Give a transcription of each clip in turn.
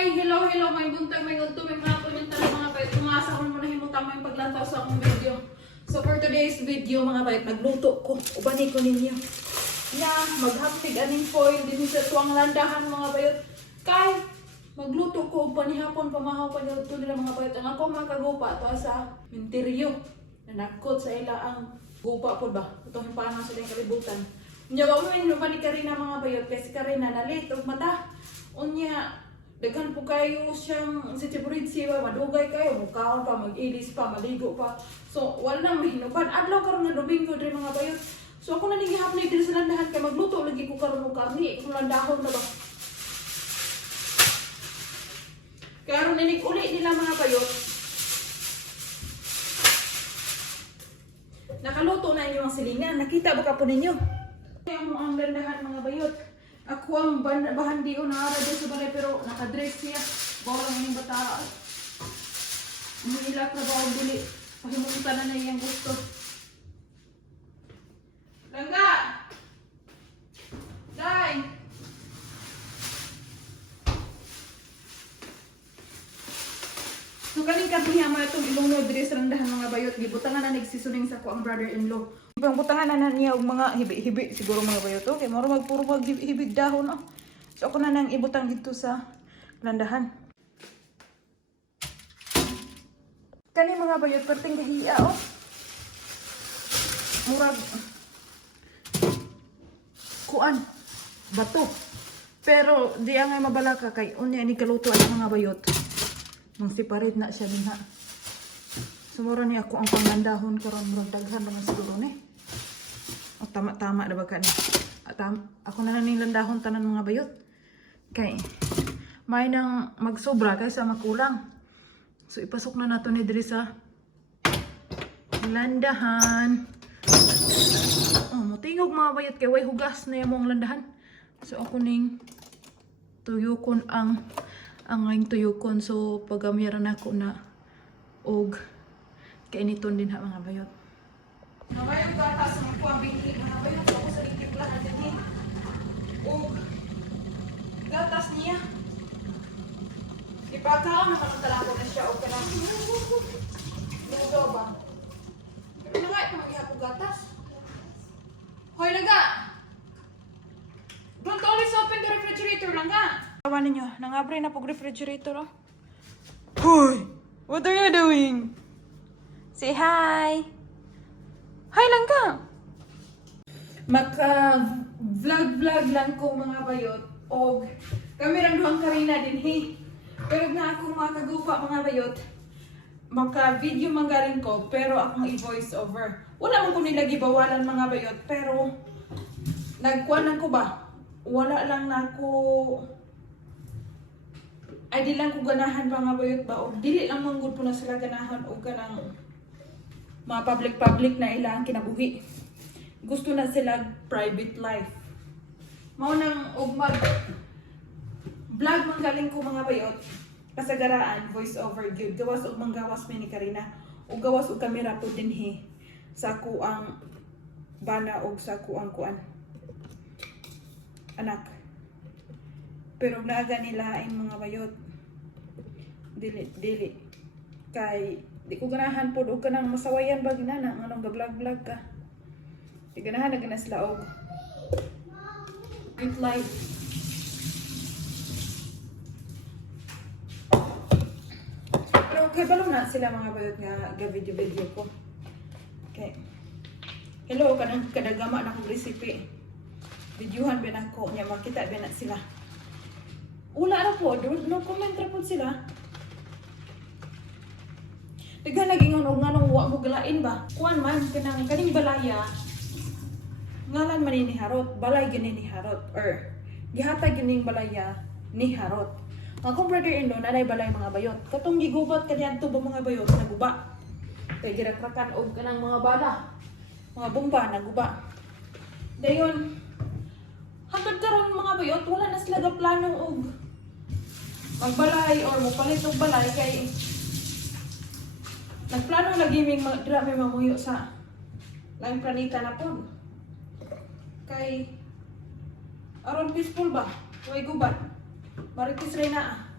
Hi! Hello, hello! May buntag, may gunto, may mga komentar mga payot. Tumasa ko naman na himutang mo yung paglantaw sa akong video. So for today's video mga payot, nagluto ko. Ubani ko ninyo. Maghapig aning foil din sa tuwang landahan mga payot. Kay, magluto ko upani hapon, pamahaw pa ito nila mga payot. Ang ako mga kagupa, ito sa minteryo. Nanakot sa ila ang gupa po ba? Ito yung paano sa yung kalibutan. Unya ba mo yung ni Karina mga payot. Kasi Karina nalit, mata. Unya, daghan po kayo siyang si Tiburitsi ba, madugay kayo, mukhaon pa, mag-ilis pa, maligo pa. So, wala nang mahinupan. Adlaw karon nga Domingo diri mga bayot. So, ako na nagihapon diri sa landahan kay magluto lagi ko karon og karni, kung landahon na ba. Karon ninig uli nila mga bayot. Nakaluto na inyo ang silingan. Nakita ba ka po ninyo? Ang landahan mga bayot. Ako ang bahan di ko naara doon sa balay pero nakadress siya. Bawal ang yung bata. Umilak na ba ang buli. Pahimunta na niya yung gusto. Langga! Day! So kaling kabihan mo itong ilong mo diri sa landahan mga bayot. Gibutangan na nagsisuning sa ko ang brother-in-law. Ang butangan na niya og mga hibi-hibi siguro mga bayot. Okay, maro magpuro mag-hibig dahon. Oh. So ako na nang ibutang dito sa landahan. Kani mga bayot perting kahiya oh. Murag kuan bato. Pero di ang mabala ka kay unya ni kaluto ang mga bayot. Mang separate na siya dinha. Sumura ni ako ang pangandahon karon murag daghan naman siguro ni. O tama-tama na ba ka ni? Ako na ning landahon tanan mga bayot. Kay may nang magsobra kaysa makulang. So ipasok na nato ni diri sa landahan. Oh, motingog mga bayot kay way hugas na yung landahan. So ako ning tuyukon ang angay tuyukon. So pagamiran ako na og kainiton din ha mga bayot. Namayong gatas ng kuwang bingkik mga bayot. Ako sa likip lahat din. Og gatas niya. Ipagkaon naman ang talako na siya. O ka na. Lugaw ba? Ano nga ito mag-ihap og gatas? Hoy Langga! Don't always open the refrigerator Langga! Tawa ninyo. Nangabre na pog refrigerator oh. Hoy! What are you doing? Say hi! Hi Langga! Maka-vlog lang ko mga bayot og kami lang duhang Karina din he. Pero na ako mga kagupa mga bayot maka-video manggaling ko pero akong i-voice over. Wala man ko nila gibawalan mga bayot pero nagkuan lang ko ba? Wala lang na ako ay di lang ko ganahan mga bayot ba o dili lang manggod po na sila ganahan o ganang mga public na ilang kinabuhi. Gusto na sila private life. Mao nang og mag vlog man galing ko mga bayot. Kasagaraan voice over gyud. Gawas og manggawas mi ni Karina. Og gawas og kamera po dinhi sa ko ang bana og sa ko ang kuan. Anak. Pero naaga nila ang mga bayot. Dili. Kay di ko ganahan po og kanang masawayan ba ginana nganong ga-vlog ka. Di ganahan na gana sila og good life. Pero kay balo na sila mga bayot nga ga-video ko. Okay. Hello kanang kadagama na kong recipe. Videohan ba na ko nya makita ba na sila. Ula na po, no comment ra po sila. Daghan lagi nganong wa mo galain ba? Kuan man kanang kaning balaya. Ngalan man ni Harot, balay gini ni Harot or gihatag gining balaya ni Harot. Ang akong brother-in-law nanay balay mga bayot. Katong gigubat kaniadto ba mga bayot naguba. Kay girakrakan og kanang mga bala. Mga bomba naguba. Dayon hangtod karon mga bayot wala na sila ga planong og magbalay or mopalit og balay kay nagplano lagi may mamuyo sa laing planeta na po. Kay aron peaceful ba? Way gubat. Maritis rin na.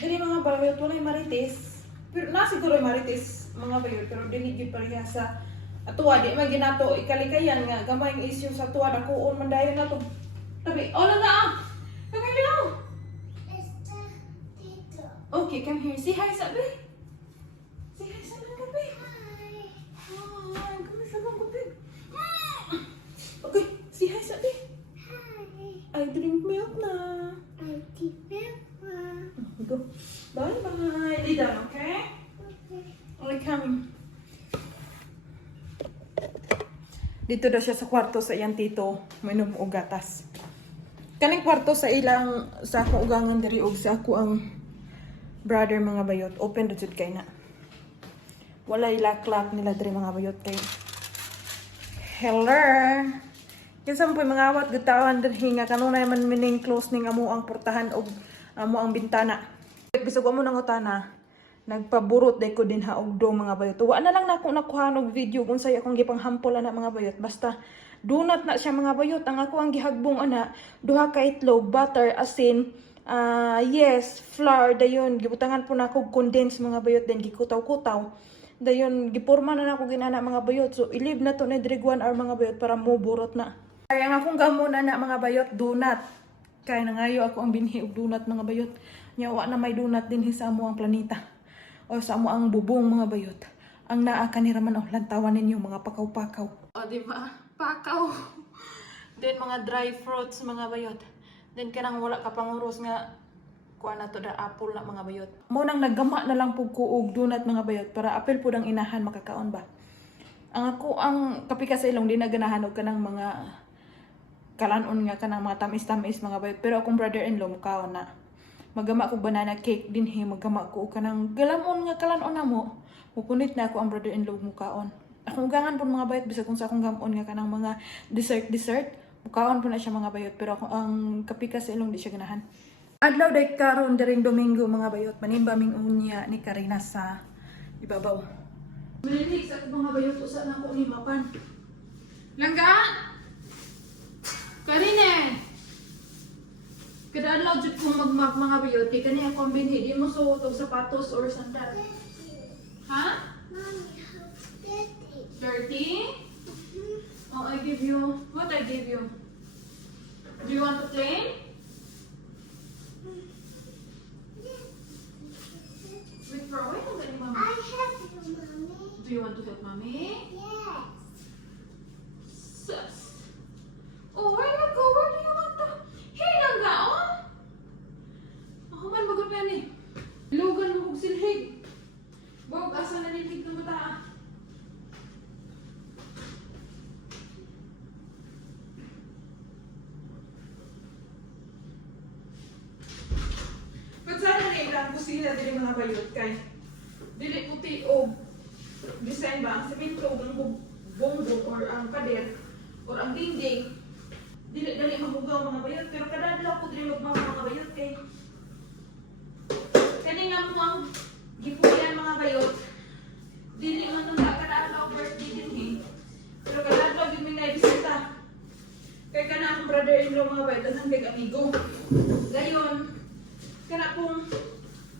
Dili mga bayot, walay marites. Pero na siguro yung marites mga bayot, pero dili gyud pareha sa atuwa. Di man ginato ikalikayan nga gamay ang issue sa atuwa na kuon man dayon na to. Tabi, oh lang na ah! Come here now! Okay, come here. Say hi, sabi. Say hi sa mga gabi. Hi, kami sa mga gabi. Okay, say hi, sabi. I drink milk na. Go. Bye-bye. Lay down, okay? Okay, coming. Dito daw siya sa kwarto sa iyang tito. Mainom og gatas. Kaning kwarto sa ilang sa akong ugangan diri og sa ako ang brother mga bayot. Open do jud kay na. Walay laklak nila diri mga bayot kay. Hello. Kinsa mo mga awat gitawan diri nga kanunay man mining close ning amo ang portahan og amo ang bintana. Bisag mo nang utana. Nagpaburot day ko din haog do mga bayot. Wa na lang nako nakuha og video kung say akong gipanghampol ana mga bayot. Basta donut na siya mga bayot. Ang ako ang gihagbong ana, duha ka itlog, butter, asin, yes, flour dayon gibutangan po nako condensed mga bayot din gikutaw-kutaw. Dayon giporma na nako ginana mga bayot. So ilib na to na diri 1 hour mga bayot para mo burot na. Kaya ang akong gamon ana mga bayot donut. Kaya nangayo ako ang binhi og donut mga bayot. Nya wa na may donut din sa amo ang planeta. O sa amo ang bubong mga bayot. Ang naa kaniraman oh lantawan ninyo mga pakaw-pakaw. O di ba? Pakaw. Then mga dry fruits mga bayot. Then kanang wala ka panguros nga kuha na to da apple na mga bayot. Mo nang naggama na lang pug kuog donut mga bayot para apel pud ang inahan makakaon ba. Ang ako ang kapika sa ilong di na ganahan og kanang mga kalanon nga kanang mga tamis-tamis mga bayot. Pero akong brother-in-law mukaon na. Magama ko banana cake din he, magama ko kanang galamon nga kalanon na mo. Mupunit na ako ang brother-in-law mukaon. Akong ugangan po mga bayot bisag kung sa akong gamon nga kanang mga dessert mukaon po na siya mga bayot pero ako ang kapika sa ilong di siya ganahan. Adlaw day karon diring Domingo mga bayot manimba ming unya ni Karina sa ibabaw. Manilig sa mga bayot usa na ko ni mapan. Langga! Karine! Kada adlaw jud ko magmap mga bayot kay kani ako ang binhi di mo suot og sapatos or sandal. Ha? Dirty? Oh, I give you. What I give you? Do you want to play? Wait for a while, then mama. I have you, Mommy. Do you want to help mommy? Yes. Sus. Oh, where you go? Where do you want to? Hey, langga, oh. Ako man, bagot na yan eh. Lugan mo kong silhig. Bog, asa na nilhig na mata. Ang kusina dili mga bayot kay dili puti o design ba ang semento ang bongo or ang pader or ang dingding dili dali mahugaw mga bayot pero kada adlaw ko dili mga bayot kay kani nga mo ang gipuyan mga bayot dili man nang kada adlaw birthday din pero kada adlaw gyud may naibisita kay kana akong brother-in-law mga bayot ang kay amigo gayon kana pong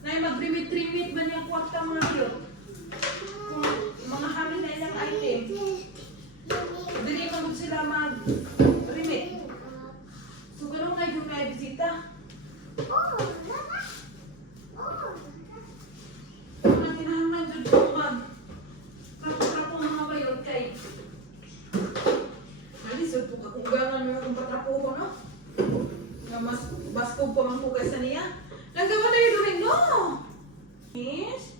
na mag-remit-remit ba niyang kwarta mo na yun? Kung mga hamil na ilang item, dili man sila mag-remit. So, ganun na yung may bisita. Kung na kinahanglan dyan po trapo mga bayot kay nalisod po kakugangan mo yung patrapo ko, no? Nga mas baskog pa man po kaysa niya. Langga, what are you doing? No! Yes?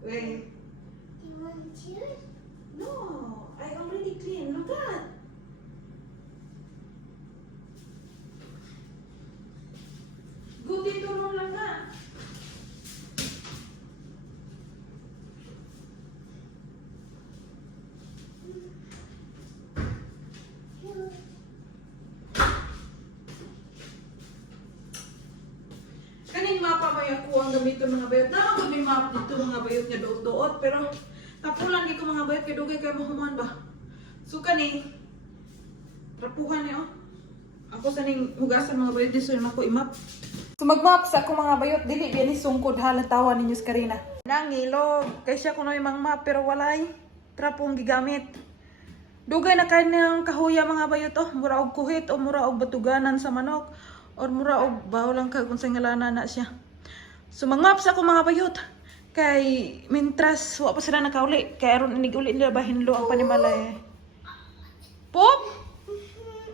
Wait. Do you want to? No, I already clean. Look at. Go dito mo lang na. Kaning mapa may ako ang gamito mga bayot. Naman may map dito mga bayot nga duot-duot. Pero tapulan dito mga bayot kay dugay kay mahuman ba. So kani trapuhan niyo. Ako sa ning hugasan mga bayot dito na ako imap. So mag-maps ako mga bayot, dili diyan ni sungkod halatawa ninyo sa Karina. Nangilog, kay siya kuno imang map pero walay trapong gigamit. Dugay na kay ng kahuya mga bayot mura og kuhit o mura og batuganan sa manok or mura og bawlang kag unsay ngalanan na siya. So mag-maps ako mga bayot. Kay mintras wa pa sila nakauli kay aron inig uli nila bahinlo ang panimalay. Pop!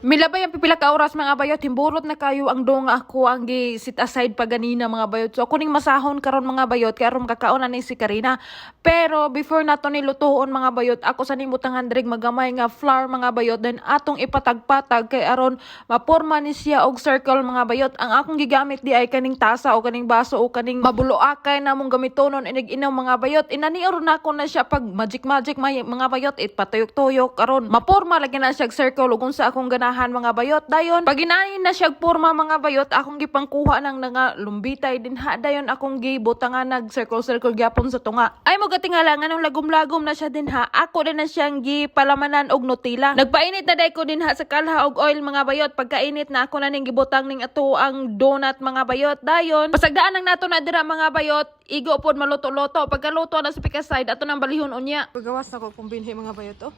Milabay ang pipila ka oras mga bayot, himburot na kayo ang dong ako ang gi sit aside pa ganina mga bayot. So ako ning masahon karon mga bayot kay aron makakaon ni si Karina. Pero before nato ni lutuon mga bayot, ako sa nimutangan dreg magamay nga flour mga bayot then atong ipatagpatag kay aron maporma ni siya og circle mga bayot. Ang akong gigamit di ay kaning tasa o kaning baso o kaning mabuloakay na mong gamitonon inig inaw mga bayot. Inanior na ko na siya pag magic mga bayot ipatuyok-tuyok aron maporma lagi na siya circle ug unsa akong ganahan mga bayot. Dayon pag inahin na siya porma mga bayot, akong gipangkuha ng nga lumbitay dinha dayon akong gibutangan nag circle gyapon sa tunga. Ay mo gatingala nganong lagom-lagom na siya dinha, ako din na siyang gipalamanan og Nutella. Nagpainit na day ko dinha sa kalha og oil mga bayot. Pagkainit na ako na ning gibutang ning ato ang donut mga bayot. Dayon pasagdaan nang nato na dira mga bayot, igo pod maluto-luto. Pagkaluto na sa pika side ato nang balihon unya. Pagawas ako kung binhi mga bayot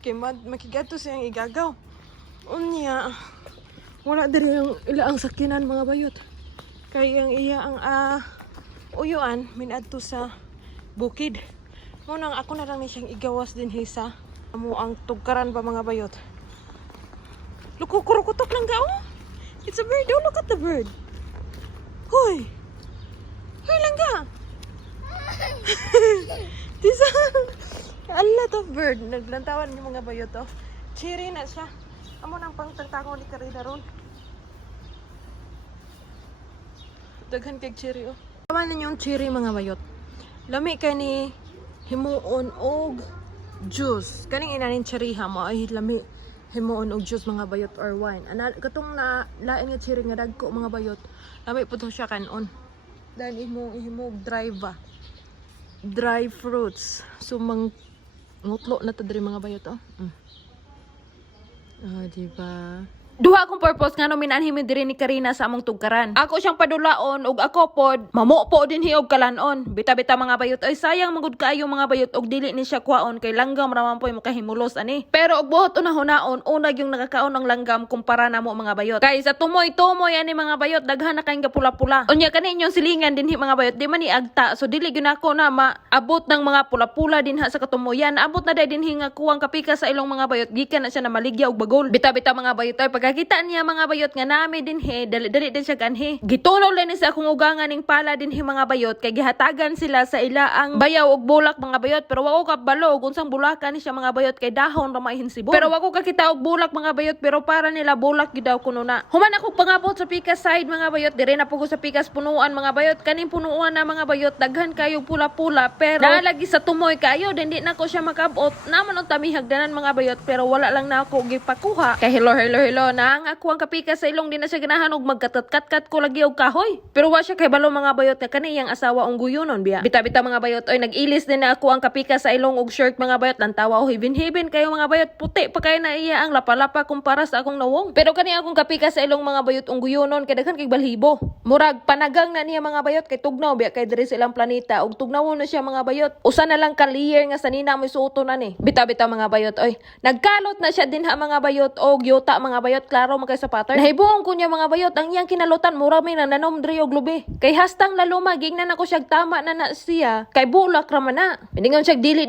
kay makigadto siyang igagaw. Unya, wala diri yung ilaang sakinan mga bayot. Kay ang iya ang uyuan minadto sa bukid. Munang ako na lang ni siyang igawas din hisa. Amo ang tugkaran pa mga bayot. Lukukurukutok lang ka It's a bird. Oh, look at the bird. Hoy. Hoy lang ka. This a lot of bird. Naglantawan yung mga bayot Cheery na siya. Amo nang pangtagtango ni Karina ron. Daghan kay cherry Tama ninyo yung cherry mga bayot. Lami kay ni himuon og juice. Kaning inanin cherry ha mo ay lami himuon og juice mga bayot or wine. Katong na lain nga cherry nga dagko mga bayot. Lami po to siya kanon. Dahil himog dry fruits. So ngutlo na to diri mga bayot diba? Duha akong purpose nga minanhim diri ni Karina sa among tugkaran. Ako siyang padulaon ug ako pod mamupo din hiog kalanon. Bita-bita mga bayot ay sayang magud kaayo mga bayot og dili ni siya kwaon kay langgam raman po makahimulos ani. Pero og buot unahunaon unag yung nakakaon ng langgam kumpara namo mga bayot. Kay sa tumoy-tumoy ani mga bayot daghan na kay pula-pula. Unya kani inyong silingan dinhi mga bayot di man ni agta so dili gyud ako na maabot ng mga pula-pula dinha sa katumoyan. Abot na day dinhi nga kuwang kapika sa ilong mga bayot gikan na siya na maligya og bagol. Bita-bita mga bayot ay pagkakita niya mga bayot nga nami din dali din siya kanhi. Gitunaw lang ni sa akong ugangan ning pala din mga bayot kay gihatagan sila sa ilaang bayaw og bulak mga bayot pero wako kabalo og unsang bulakan ni siya mga bayot kay dahon ra mahinsibon. Pero wako kakita og bulak mga bayot pero para nila bulak gyud daw kuno na. Human ako pangabot sa pika side mga bayot dire na pugo sa pikas punuan mga bayot kaning punuan na mga bayot daghan kayo pula-pula pero nalagi sa tumoy kayo din di na ko siya makabot naman og tamihagdanan mga bayot pero wala lang na ako gipakuha kay hello na ako ang kapika sa ilong din na siya ganahan og magkatat-kat ko lagi og kahoy. Pero wa siya kay balo mga bayot nga kaniyang asawa ong guyonon biya. Bita-bita mga bayot oy nag-ilis din na ako ang kapika sa ilong og shirt mga bayot lantawa o hibin-hibin kayo mga bayot puti pa kay na iya ang lapa-lapa kumpara sa akong nawong. Pero kani akong kapika sa ilong mga bayot ong guyonon kay daghan kay balhibo. Murag panagang na niya mga bayot kay tugnaw biya kay diri sa ilang planeta og tugnawon na siya mga bayot. Usa na lang ka layer nga sanina mo suoto na ni. Bita-bita mga bayot oy nagkalot na siya dinha mga bayot og yuta mga bayot klaro magay sa pattern. Nahibuong ko niya mga bayot ang iyang kinalutan mura may nanom diri og lubi. Kay hastang laluma gingnan ako siya tama na siya kay bulak ra man na. Miningon siya dili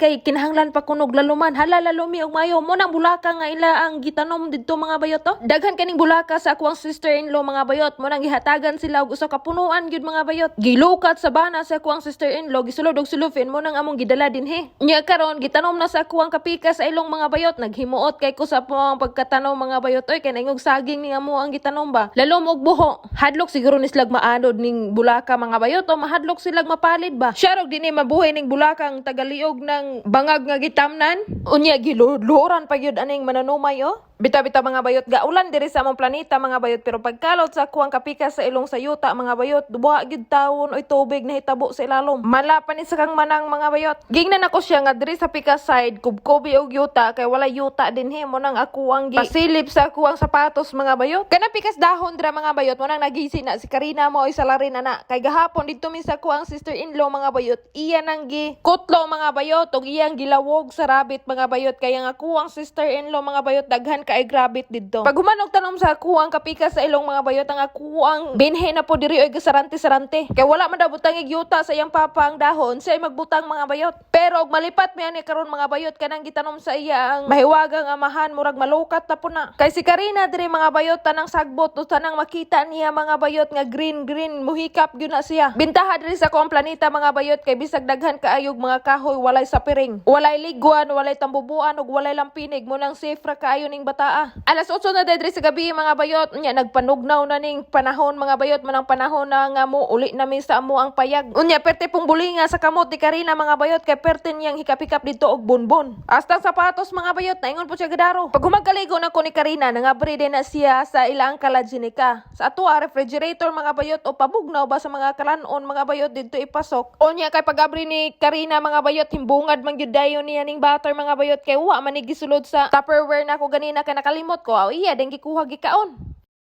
kay kinahanglan pa kunog laluman. Hala lalumi og mayo mo nang bulaka nga ila ang gitanom didto mga bayot Daghan kaning bulaka sa akong sister-in-law mga bayot mo nang gihatagan sila og usa ka punuan gyud mga bayot. Gilukat sa bana sa akong sister-in-law gisulod og sulufin mo nang among gidala dinhi. Nya karon gitanom na sa akong kapika sa ilong mga bayot naghimuot kay ko sa pagkatanaw mga bayot oy kay naingog saging ni amo ang gitanom ba. Lalom og buho. Hadlok siguro ni silag maanod ning bulaka mga bayot o mahadlok silag mapalid ba. Syarog dinhi mabuhay ning bulakang tagaliog ng bangag nga gitamnan. Unya giluhuran pa gyud aning mananumay Bita-bita mga bayot, gaulan diri sa among planeta mga bayot, pero pagkalot sa kuwang kapikas sa ilong sa yuta mga bayot, duwa gyud tawon oy tubig na hitabo sa ilalom. Malapan ni sa kang manang mga bayot. Gingnan ako siya nga diri sa pikas side kubkobi og yuta kay wala yuta dinhi mo nang ako ang pasilip sa kuwang sapatos mga bayot. Kana pikas dahon dira mga bayot mo nang nagisi na si Karina mo oy salarin ana. Kay gahapon dito mi sa kuwang sister-in-law mga bayot, iya nang gi kutlo mga bayot og iyang gilawog sa rabbit mga bayot, kaya nga kuwang sister-in-law mga bayot daghan ay grabit didto. Pag humanog tanom sa kuwang kapikas sa ilong mga bayot, ang kuwang binhe na po diri oy gasarante-sarante. Kay wala man daw butang yuta sa iyang papa ang dahon, siya ay magbutang mga bayot. Pero og malipat mi ani karon mga bayot kanang gitanom sa iya ang mahiwagang amahan murag malukat na po na. Kay si Karina diri mga bayot tanang sagbot o tanang makita niya mga bayot nga green muhikap gyud na siya. Bintaha diri sa kuwang planeta mga bayot kay bisag daghan kaayog mga kahoy walay sapiring, walay ligwan, walay tambubuan ug walay lampinig mo nang safe ra kaayo ning bata. Alas 8 na diri sa gabi mga bayot, nya nagpanugnaw na ning panahon mga bayot, manang panahon na nga mo uli na mi sa amo ang payag. Unya perte pong bulinga sa kamot ni Karina mga bayot kay perte niyang hikap-hikap dito og bonbon. Hasta sapatos mga bayot naingon po siya gadaro. Pag humagkaligo na ko ni Karina nangabri din na siya sa ilang kalajinika. Sa ato refrigerator mga bayot o pabugnaw ba sa mga kalanon mga bayot dito ipasok. Unya kay pagabri ni Karina mga bayot himbungad man gyud dayon niya ning butter mga bayot kay wa man ni gisulod sa Tupperware na ko ganina kay nakalimot ko, iya deng gikuha gikaon.